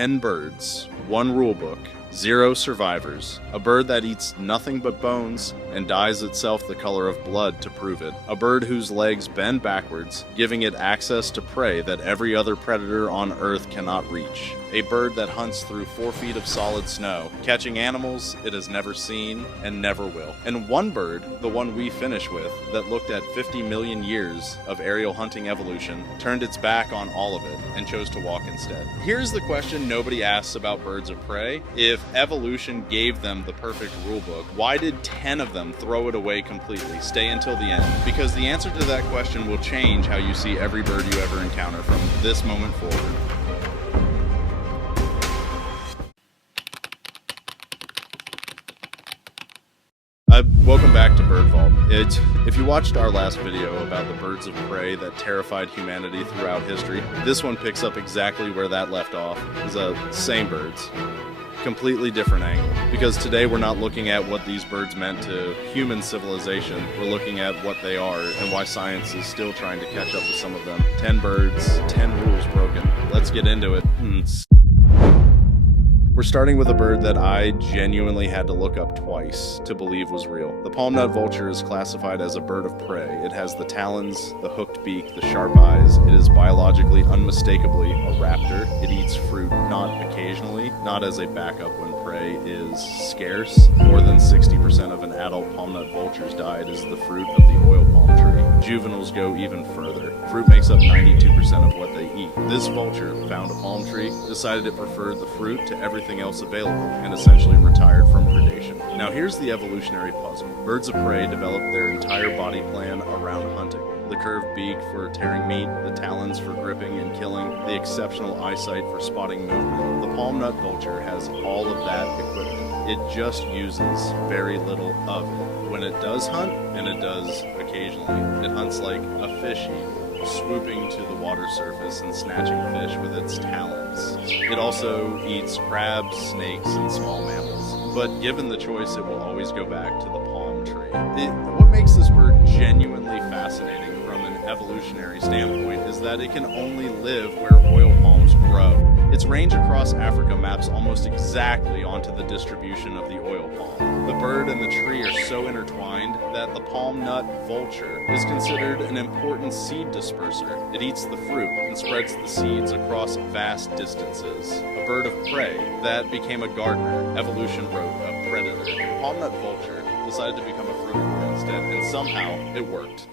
10 birds, 1 rulebook, 0 survivors, a bird that eats nothing but bones and dyes itself the color of blood to prove it, a bird whose legs bend backwards, giving it access to prey that every other predator on Earth cannot reach, a bird that hunts through 4 feet of solid snow, catching animals it has never seen and never will. And one bird, the one we finish with, that looked at 50 million years of aerial hunting evolution, turned its back on all of it and chose to walk instead. Here's the question nobody asks about birds of prey. If evolution gave them the perfect rulebook, why did 10 of them throw it away completely, stay until the end? Because the answer to that question will change how you see every bird you ever encounter from this moment forward. Welcome back to BirdVault. If you watched our last video about the birds of prey that terrified humanity throughout history, this one picks up exactly where that left off. It's the same birds. Completely different angle. Because today we're not looking at what these birds meant to human civilization, we're looking at what they are and why science is still trying to catch up with some of them. 10 birds, 10 rules broken. Let's get into it. We're starting with a bird that I genuinely had to look up twice to believe was real. The palm-nut vulture is classified as a bird of prey. It has the talons, the hooked beak, the sharp eyes. It is biologically unmistakably a raptor. It eats fruit, not occasionally, not as a backup when prey is scarce. More than 60% of an adult palm-nut vulture's diet is the fruit of the oil palm tree. Juveniles go even further. Fruit makes up 92% of what they eat. This vulture found a palm tree, decided it preferred the fruit to everything else available, and essentially retired from predation. Now here's the evolutionary puzzle. Birds of prey develop their entire body plan around hunting. The curved beak for tearing meat, the talons for gripping and killing, the exceptional eyesight for spotting movement. The palm-nut vulture has all of that equipment. It just uses very little of it. When it does hunt, and it does occasionally, it hunts like a fish eagle, swooping to the water surface and snatching fish with its talons. It also eats crabs, snakes, and small mammals. But given the choice, it will always go back to the palm tree. What makes this bird genuinely fascinating from an evolutionary standpoint is that it can only live where oil palms grow. Its range across Africa maps almost exactly onto the distribution of the oil palm. The bird and the tree are so intertwined that the palm nut vulture is considered an important seed disperser. It eats the fruit and spreads the seeds across vast distances. A bird of prey that became a gardener. Evolution wrote a predator. The palm nut vulture decided to become a fruitifer instead, and somehow it worked.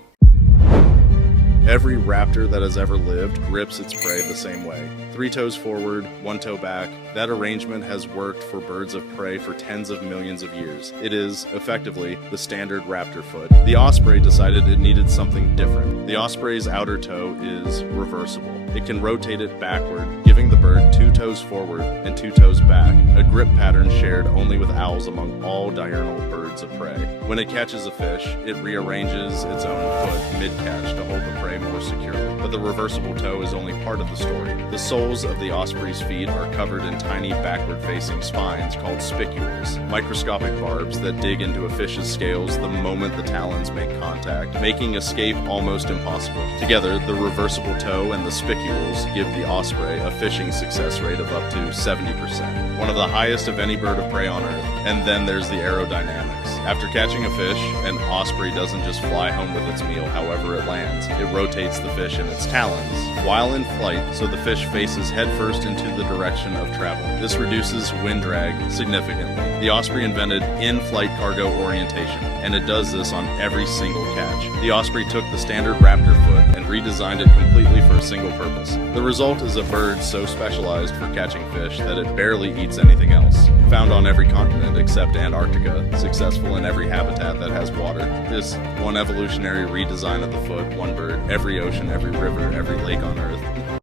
Every raptor that has ever lived grips its prey the same way. 3 toes forward, 1 toe back. That arrangement has worked for birds of prey for tens of millions of years. It is, effectively, the standard raptor foot. The osprey decided it needed something different. The osprey's outer toe is reversible. It can rotate it backward, giving the bird 2 toes forward and 2 toes back, a grip pattern shared only with owls among all diurnal birds of prey. When it catches a fish, it rearranges its own foot mid-catch to hold the prey more securely. But the reversible toe is only part of the story. The soles of the osprey's feet are covered in tiny backward-facing spines called spicules, microscopic barbs that dig into a fish's scales the moment the talons make contact, making escape almost impossible. Together, the reversible toe and the spicules give the osprey a fishing success rate of up to 70%, one of the highest of any bird of prey on Earth. And then there's the aerodynamics. After catching a fish, an osprey doesn't just fly home with its meal however it lands. It rotates the fish in its talons while in flight so the fish faces headfirst into the direction of travel. This reduces wind drag significantly. The osprey invented in-flight cargo orientation, and it does this on every single catch. The osprey took the standard raptor foot and redesigned it completely for a single purpose. The result is a bird so specialized for catching fish that it barely eats anything else. Found on every continent except Antarctica, successful in every habitat that has water. This one evolutionary redesign of the foot, one bird, every ocean, every river, every lake on Earth.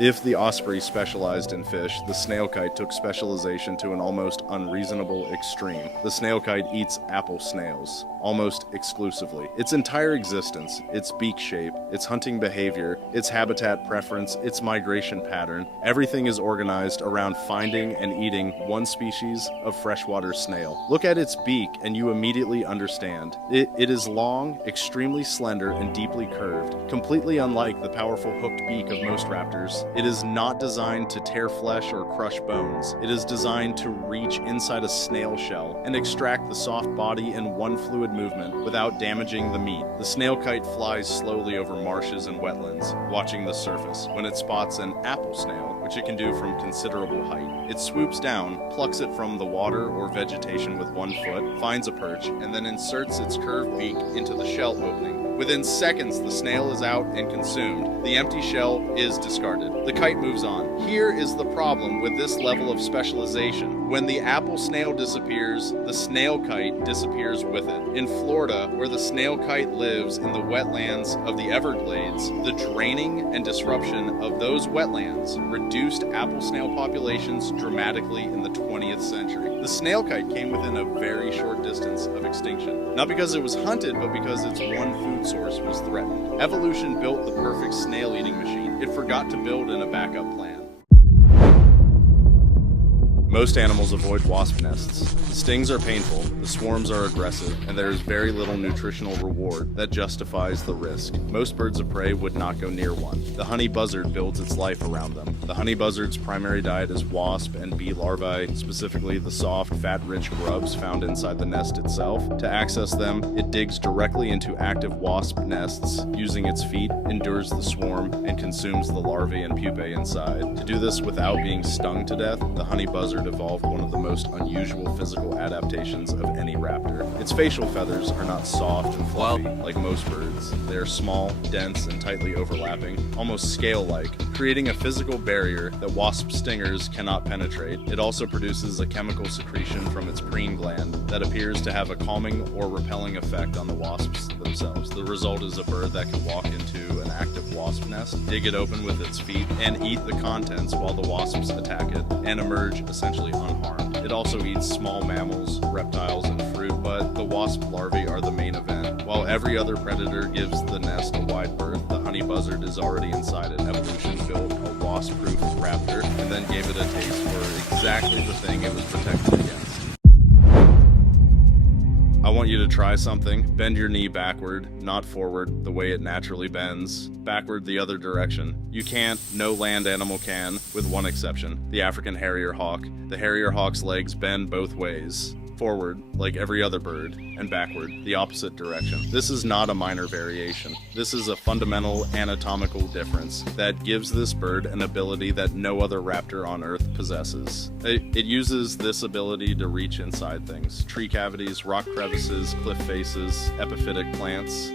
If the osprey specialized in fish, the snail kite took specialization to an almost unreasonable extreme. The snail kite eats apple snails, almost exclusively. Its entire existence, its beak shape, its hunting behavior, its habitat preference, its migration pattern, everything is organized around finding and eating one species of freshwater snail. Look at its beak and you immediately understand. It is long, extremely slender, and deeply curved, completely unlike the powerful hooked beak of most raptors. It is not designed to tear flesh or crush bones. It is designed to reach inside a snail shell and extract the soft body in one fluid movement without damaging the meat. The snail kite flies slowly over marshes and wetlands, watching the surface. When it spots an apple snail, which it can do from considerable height, it swoops down, plucks it from the water or vegetation with one foot, finds a perch, and then inserts its curved beak into the shell opening. Within seconds, the snail is out and consumed. The empty shell is discarded. The kite moves on. Here is the problem with this level of specialization. When the apple snail disappears, the snail kite disappears with it. In Florida, where the snail kite lives in the wetlands of the Everglades, the draining and disruption of those wetlands reduced apple snail populations dramatically in the 20th century. The snail kite came within a very short distance of extinction. Not because it was hunted, but because its one food source was threatened. Evolution built the perfect snail-eating machine. It forgot to build in a backup plan. Most animals avoid wasp nests. The stings are painful, the swarms are aggressive, and there is very little nutritional reward that justifies the risk. Most birds of prey would not go near one. The honey buzzard builds its life around them. The honey buzzard's primary diet is wasp and bee larvae, specifically the soft, fat-rich grubs found inside the nest itself. To access them, it digs directly into active wasp nests, using its feet, endures the swarm, and consumes the larvae and pupae inside. To do this without being stung to death, the honey buzzard evolved one of the most unusual physical adaptations of any raptor. Its facial feathers are not soft and fluffy like most birds. They are small, dense, and tightly overlapping, almost scale-like, creating a physical barrier that wasp stingers cannot penetrate. It also produces a chemical secretion from its preen gland that appears to have a calming or repelling effect on the wasps themselves. The result is a bird that can walk into an active wasp nest, dig it open with its feet, and eat the contents while the wasps attack it, and emerge essentially unharmed. It also eats small mammals, reptiles, and fruit, but the wasp larvae are the main event. While every other predator gives the nest a wide berth, the honey buzzard is already inside it. Evolution built a wasp-proof raptor and then gave it a taste for exactly the thing it was protected against. I want you to try something. Bend your knee backward, not forward, the way it naturally bends. Backward the other direction. You can't, no land animal can, with one exception, the African Harrier hawk. The Harrier hawk's legs bend both ways. Forward, like every other bird, and backward, the opposite direction. This is not a minor variation. This is a fundamental anatomical difference that gives this bird an ability that no other raptor on Earth possesses. It uses this ability to reach inside things. Tree cavities, rock crevices, cliff faces, epiphytic plants,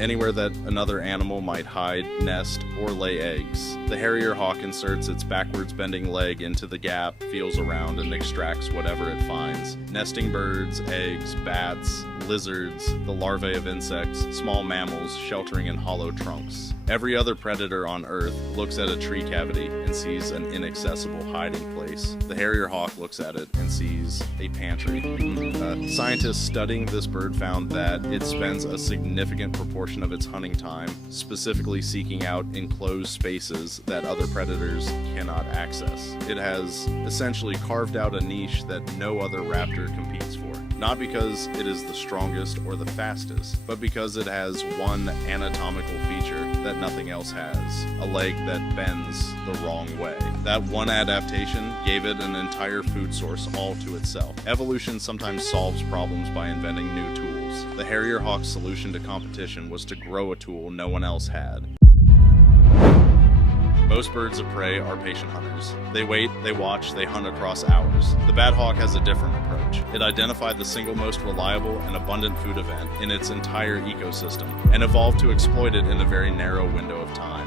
anywhere that another animal might hide, nest, or lay eggs. The Harrier hawk inserts its backwards bending leg into the gap, feels around, and extracts whatever it finds. Nesting birds, eggs, bats, lizards, the larvae of insects, small mammals sheltering in hollow trunks. Every other predator on Earth looks at a tree cavity and sees an inaccessible hiding place. The Harrier hawk looks at it and sees a pantry. Scientists studying this bird found that it spends a significant proportion of its hunting time specifically seeking out enclosed spaces that other predators cannot access. It has essentially carved out a niche that no other raptor competes for. Not because it is the strongest or the fastest, but because it has one anatomical feature that nothing else has, a leg that bends the wrong way. That one adaptation gave it an entire food source all to itself. Evolution sometimes solves problems by inventing new tools. The Harrier hawk's solution to competition was to grow a tool no one else had. Most birds of prey are patient hunters. They wait, they watch, they hunt across hours. The bat hawk has a different approach. It identified the single most reliable and abundant food event in its entire ecosystem and evolved to exploit it in a very narrow window of time.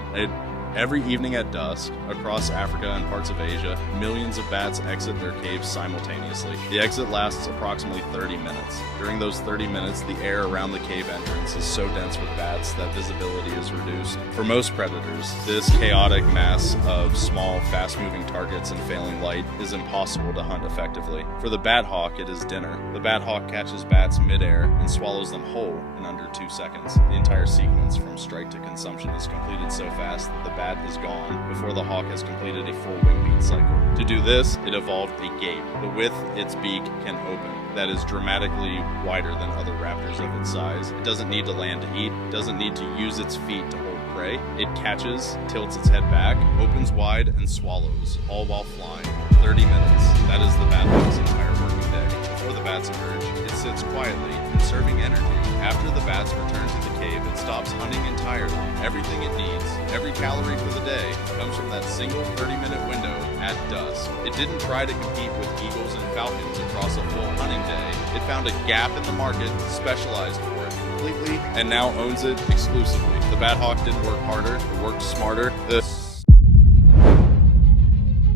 Every evening at dusk, across Africa and parts of Asia, millions of bats exit their caves simultaneously. The exit lasts approximately 30 minutes. During those 30 minutes, the air around the cave entrance is so dense with bats that visibility is reduced. For most predators, this chaotic mass of small, fast-moving targets and failing light is impossible to hunt effectively. For the bat hawk, it is dinner. The bat hawk catches bats mid-air and swallows them whole in under 2 seconds. The entire sequence from strike to consumption is completed so fast that the bat is gone before the hawk has completed a full wing beat cycle. To do this, it evolved a gape, the width its beak can open, that is dramatically wider than other raptors of its size. It doesn't need to land to eat, it doesn't need to use its feet to hold prey, it catches, tilts its head back, opens wide, and swallows, all while flying. 30 minutes. That is the Bathhawk's entire working day. Before the bats emerge, it sits quietly, conserving energy. After the bats return to the cave, it stops hunting entirely. Everything it needs, every calorie for the day, comes from that single 30-minute window at dusk. It didn't try to compete with eagles and falcons across a full hunting day. It found a gap in the market, specialized for it completely, and now owns it exclusively. The Bathhawk didn't work harder, it worked smarter.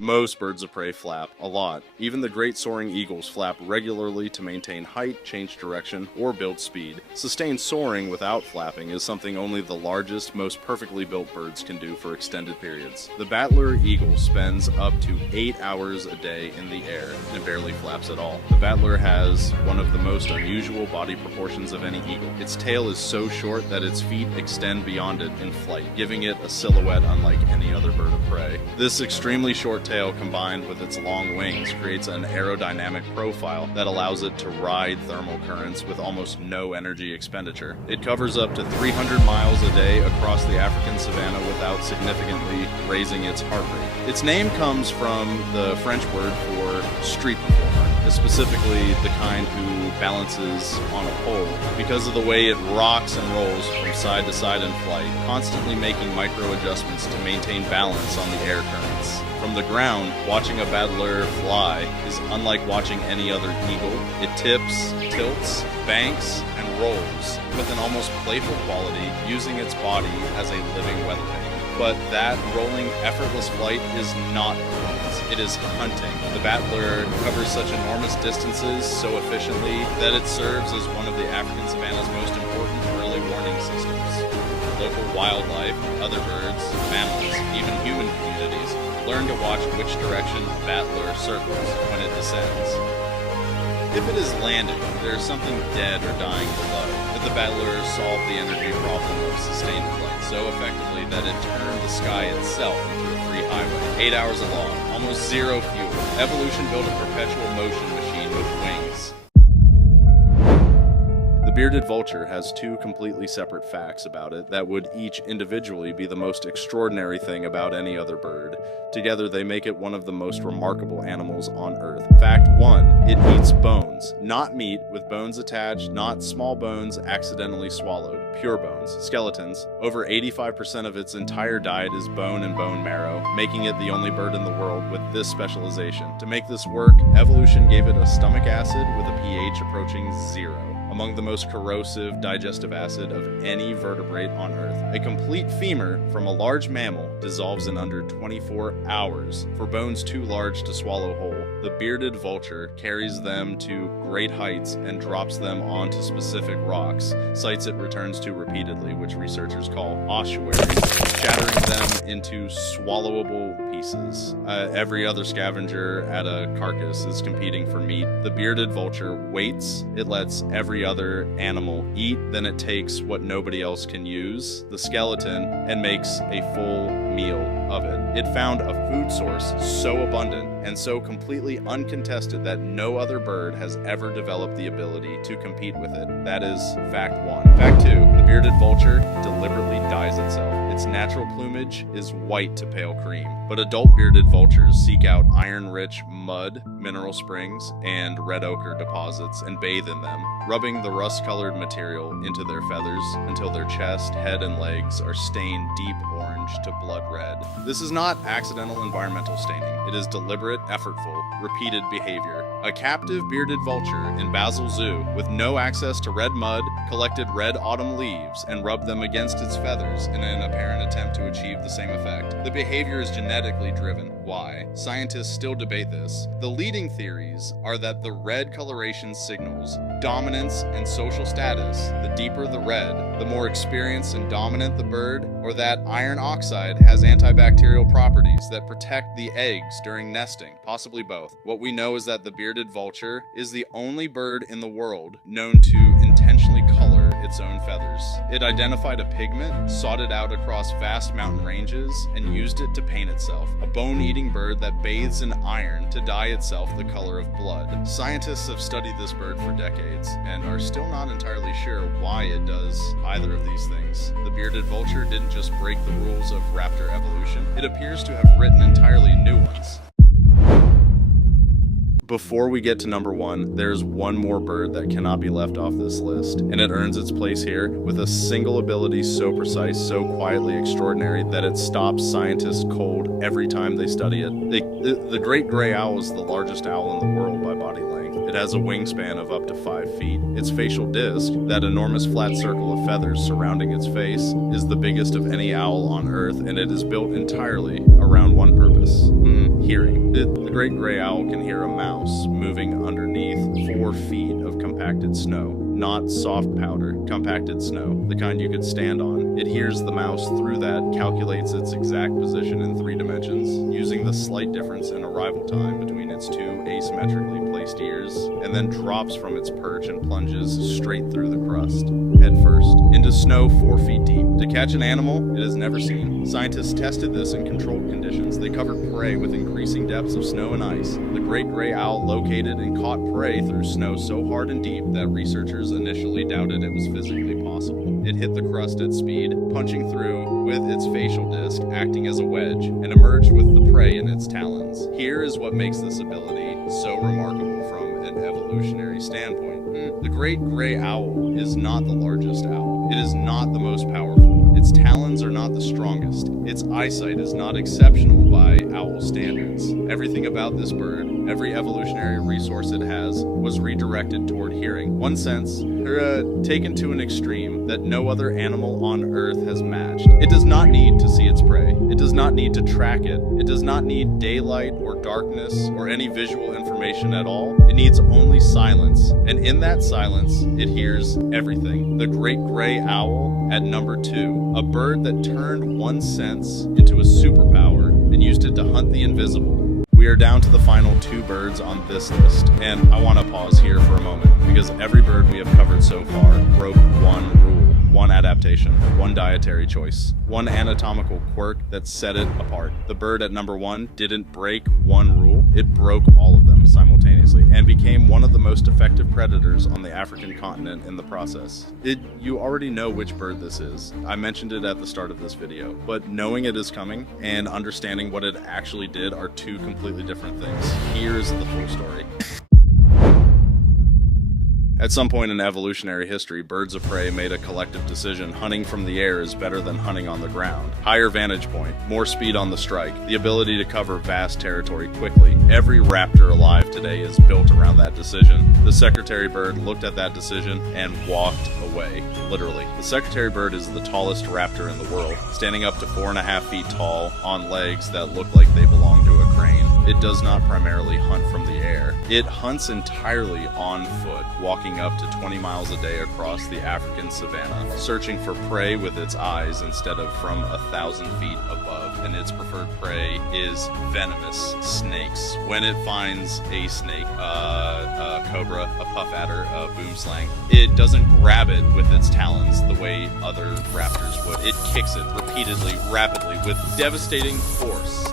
Most birds of prey flap a lot. Even the great soaring eagles flap regularly to maintain height, change direction, or build speed. Sustained soaring without flapping is something only the largest, most perfectly built birds can do for extended periods. The Bateleur eagle spends up to 8 hours a day in the air and barely flaps at all. The Bateleur has one of the most unusual body proportions of any eagle. Its tail is so short that its feet extend beyond it in flight, giving it a silhouette unlike any other bird of prey. This extremely short tail combined with its long wings creates an aerodynamic profile that allows it to ride thermal currents with almost no energy expenditure. It covers up to 300 miles a day across the African savanna without significantly raising its heart rate. Its name comes from the French word for street performer, specifically the kind who balances on a pole, because of the way it rocks and rolls from side to side in flight, constantly making micro adjustments to maintain balance on the air currents. From the ground, watching a Bateleur fly is unlike watching any other eagle. It tips, tilts, banks, and rolls with an almost playful quality, using its body as a living weather vane. But that rolling, effortless flight is not performance, it is hunting. The Bateleur covers such enormous distances so efficiently that it serves as one of the African savanna's most important early warning systems. Local wildlife, other birds, mammals, even human communities learn to watch which direction the Bateleur circles when it descends. If it is landing, there is something dead or dying below. But the Bateleur solved the energy problem of sustained flight so effectively that it turned the sky itself into a free highway. 8 hours along, almost zero fuel. Evolution built a perpetual motion machine with wings. The bearded vulture has two completely separate facts about it that would each individually be the most extraordinary thing about any other bird. Together they make it one of the most remarkable animals on Earth. Fact 1. It eats bones. Not meat with bones attached, not small bones accidentally swallowed. Pure bones, skeletons. Over 85% of its entire diet is bone and bone marrow, making it the only bird in the world with this specialization. To make this work, evolution gave it a stomach acid with a pH approaching 0. Among the most corrosive digestive acid of any vertebrate on Earth. A complete femur from a large mammal dissolves in under 24 hours. For bones too large to swallow whole, the bearded vulture carries them to great heights and drops them onto specific rocks, sites it returns to repeatedly, which researchers call ossuaries, shattering them into swallowable pieces. Every other scavenger at a carcass is competing for meat. The bearded vulture waits, it lets every other animal eat, then it takes what nobody else can use, the skeleton, and makes a full meal of it. It found a food source so abundant and so completely uncontested that no other bird has ever developed the ability to compete with it. That is fact 1. Fact 2. The bearded vulture deliberately dyes itself. Its natural plumage is white to pale cream, but adult bearded vultures seek out iron-rich mud, mineral springs, and red ochre deposits and bathe in them, rubbing the rust-colored material into their feathers until their chest, head, and legs are stained deep orange to blood red. This is not accidental environmental staining. It is deliberate, effortful, repeated behavior. A captive bearded vulture in Basel Zoo, with no access to red mud, collected red autumn leaves and rubbed them against its feathers in an apparent attempt to achieve the same effect. The behavior is genetically driven. Why? Scientists still debate this. The leading theories are that the red coloration signals dominance and social status. The deeper the red, the more experienced and dominant the bird, or that iron oxide has antibacterial properties that protect the eggs during nesting, possibly both. What we know is that the bearded vulture is the only bird in the world known to intentionally color its own feathers. It identified a pigment, sought it out across vast mountain ranges, and used it to paint itself. A bone-eating bird that bathes in iron to dye itself the color of blood. Scientists have studied this bird for decades and are still not entirely sure why it does either of these things. The bearded vulture didn't just break the rules of raptor evolution, it appears to have written entirely new ones. Before we get to number 1, there's one more bird that cannot be left off this list, and it earns its place here with a single ability so precise, so quietly extraordinary that it stops scientists cold every time they study it. The great gray owl is the largest owl in the world by body length. It has a wingspan of up to 5 feet. Its facial disc, that enormous flat circle of feathers surrounding its face, is the biggest of any owl on Earth, and it is built entirely around one purpose: hearing. The great gray owl can hear a mouse moving underneath 4 feet of compacted snow. Not soft powder, compacted snow, the kind you could stand on. It hears the mouse through that, calculates its exact position in 3 dimensions, using the slight difference in arrival time between its 2 asymmetrically placed ears, and then drops from its perch and plunges straight through the crust, head first, into snow 4 feet deep. To catch an animal it has never seen. Scientists tested this in controlled conditions. They covered prey with increasing depths of snow and ice. The great gray owl located and caught prey through snow so hard and deep that researchers initially doubted it was physically possible. It hit the crust at speed, punching through with its facial disc acting as a wedge, and emerged with the prey in its talons. Here is what makes this ability so remarkable from an evolutionary standpoint. The great gray owl is not the largest owl. It is not the most powerful. Its talons are not the strongest. Its eyesight is not exceptional by owl standards. Everything about this bird, every evolutionary resource it has, was redirected toward hearing. One sense, taken to an extreme that no other animal on Earth has matched. It does not need to see its prey. It does not need to track it. It does not need daylight or darkness or any visual information at all. It needs only silence. And in that silence, it hears everything. The great gray owl at number 2, a bird that turned one sense into a superpower and used it to hunt the invisible. We are down to the final 2 birds on this list, and I want to pause here for a moment, because every bird we have covered so far broke one rule, one adaptation, one dietary choice, one anatomical quirk that set it apart. The bird at number 1 didn't break one rule, it broke all of them simultaneously, and became one of the most effective predators on the African continent in the process. You already know which bird this is. I mentioned it at the start of this video, but knowing it is coming and understanding what it actually did are 2 completely different things. Here's the full story. At some point in evolutionary history, birds of prey made a collective decision: hunting from the air is better than hunting on the ground. Higher vantage point, more speed on the strike, the ability to cover vast territory quickly. Every raptor alive today is built around that decision. The secretary bird looked at that decision and walked away, literally. The secretary bird is the tallest raptor in the world, standing up to 4.5 feet tall on legs that look like they belong to a crane. It does not primarily hunt from the air. It hunts entirely on foot, walking up to 20 miles a day across the African savanna, searching for prey with its eyes instead of from 1,000 feet above. And its preferred prey is venomous snakes. When it finds a snake, a cobra, a puff adder, a boomslang, it doesn't grab it with its talons the way other raptors would. It kicks it repeatedly, rapidly, with devastating force.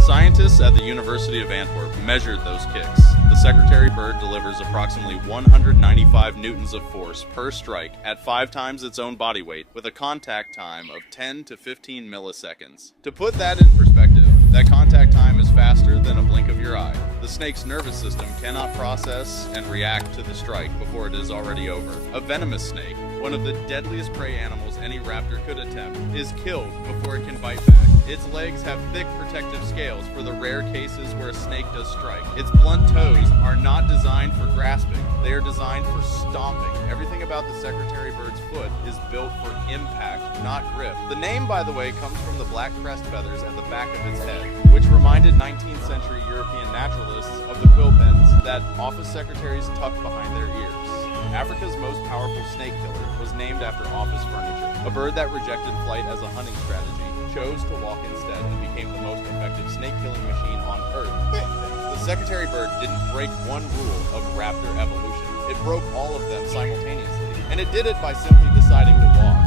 Scientists at the University of Antwerp measured those kicks. The secretary bird delivers approximately 195 newtons of force per strike at 5 times its own body weight, with a contact time of 10 to 15 milliseconds. To put that in perspective, that contact time is faster than a blink of your eye. The snake's nervous system cannot process and react to the strike before it is already over. A venomous snake, one of the deadliest prey animals any raptor could attempt, is killed before it can bite back. Its legs have thick protective scales for the rare cases where a snake does strike. Its blunt toes are not designed for grasping, they are designed for stomping. Everything about the secretary bird's foot is built for impact, not grip. The name, by the way, comes from the black crest feathers at the back of its head, which reminded 19th century European naturalists of the quill pens that office secretaries tucked behind their ears. Africa's most powerful snake killer was named after office furniture. A bird that rejected flight as a hunting strategy chose to walk instead and became the most effective snake-killing machine on Earth. The secretary bird didn't break one rule of raptor evolution. It broke all of them simultaneously. And it did it by simply deciding to walk.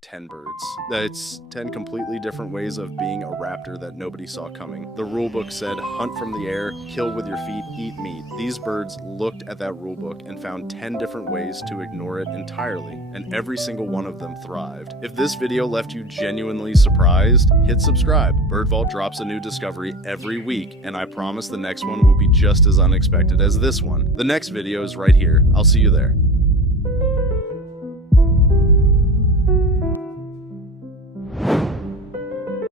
10 birds. It's 10 completely different ways of being a raptor that nobody saw coming. The rulebook said, hunt from the air, kill with your feet, eat meat. These birds looked at that rulebook and found 10 different ways to ignore it entirely, and every single one of them thrived. If this video left you genuinely surprised, hit subscribe. BirdVault drops a new discovery every week, and I promise the next one will be just as unexpected as this one. The next video is right here. I'll see you there.